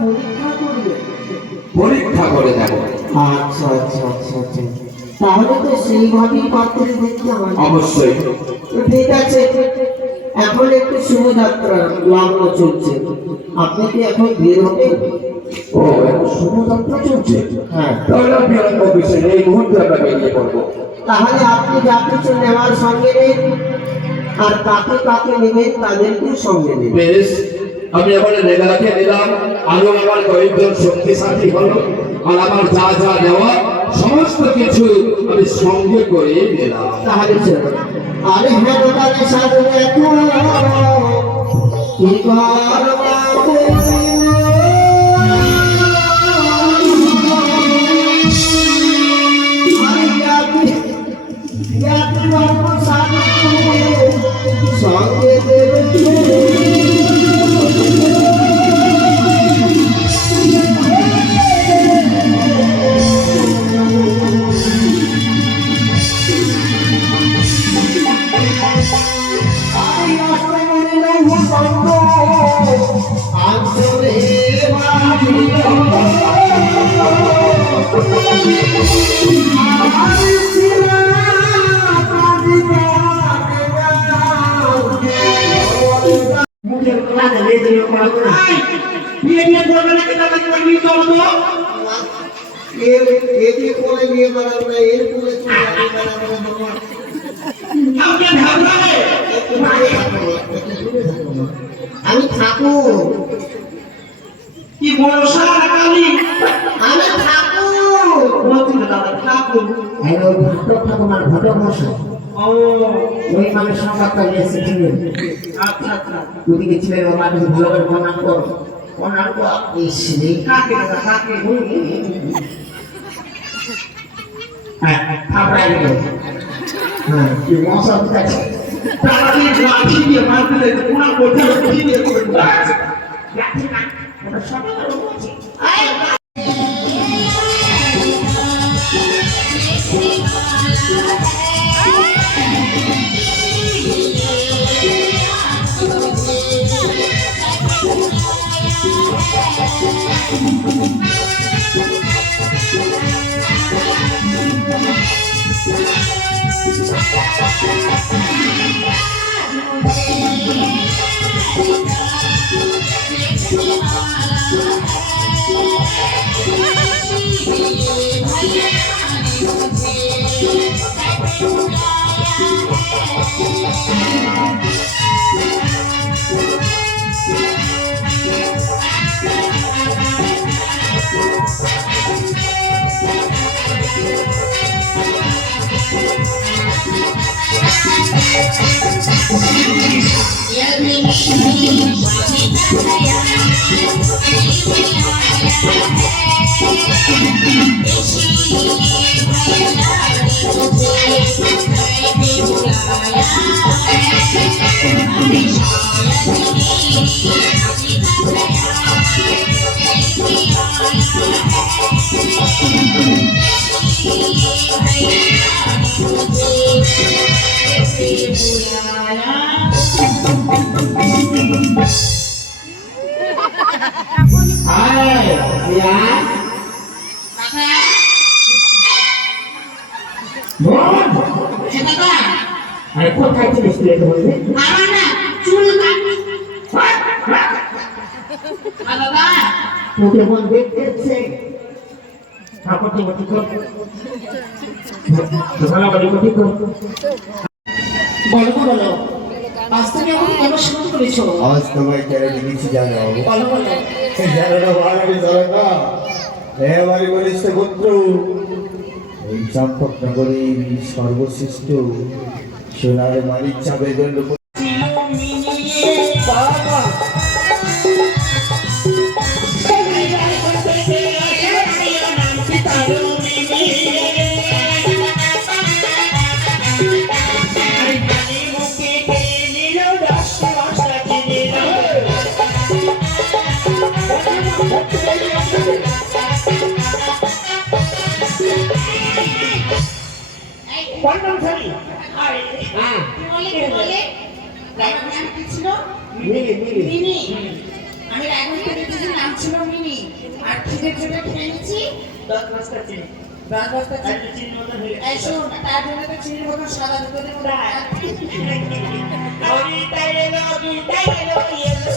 পরীক্ষা করবে? পরীক্ষা করে দেব। আচ্ছা আচ্ছা আচ্ছা আচ্ছা, তাহলে তো সেইভাবেই পাত্রী দেখতে হবে। অবশ্যই। ঠিক আছে, এখন একটু শুভযাত্রা লগ্ন চলছে, আপনি কি এখন বের হবেন? ও, এখন শুভযাত্রা চলছে। হ্যাঁ, তাহলে আমি অফিসে এই মুহূর্তে আমরা বেরিয়ে পড়বো। তাহলে আপনি যা কিছু নেওয়ার সঙ্গে নেন, আর কাকে কাকে নেবেন তাদেরকেও সঙ্গে নেবেন। বেশ, আমি আমার রেগাকে নিলাম, আরো আমার কয়েকজন শক্তি সাথী হলো, আর আমার যা যা নেওয়া সমস্ত কিছু আমি সঙ্গে করে নিলাম। তাহলে চলো। আরে হ্যাঁ, দোকানে সাজু দেখো কি করবো। সঙ্গে দেবে আমি ঠাকুর। কি ভরসা কালী, আমি ঠাকুর। বলছিল দাদা ঠাকুর। ঠাকুমার ঘটক মশাই, ও ওই মানুষ সংবাদটা এসেছিলেন। আচ্ছা আচ্ছা, ওদিকে ছিলেন ও মানুষ ভালো করে প্রণাম করো, প্রণাম করো। ইসরে কাকে দাদা কাকে? হ্যাঁ, থাপড়াই দিল। হ্যাঁ, কি মশা উঠেছে। তারা কি লাঠি দিয়ে মারতে দিতে পুরা কোঠা লাঠি দিয়ে করে দিল। লাঠি না, ওটা সবাই ভালো বলছে। কোথায় ছিলিস তুই এটা বলবি? তোকে মন দেখতেছে। ঠাকুর তো ঠিক বলো বলো, আজ তুমি আমাকে কেন শুরু করেছো? আজ তোমায় কেন লিখেছি জানো? বলো বলো। জানো না বাঙালি জানো না, এবারে বলিস পুত্র, এই চম্পক নগরীর সর্বশ্রেষ্ঠ সোনার মালিক চাঁদের জন্য আমি রায়গঞ্জ থেকে নাম ছিল মিনি। দুধের জন্য খেয়েছি 10 বস্তা চিনি 10 বস্তা আর চিনি মতো হয়ে এই শোন তার জন্য তো চিনির বোতল সাদা দুধের মধ্যে আমি তাই এলো ইয়েলো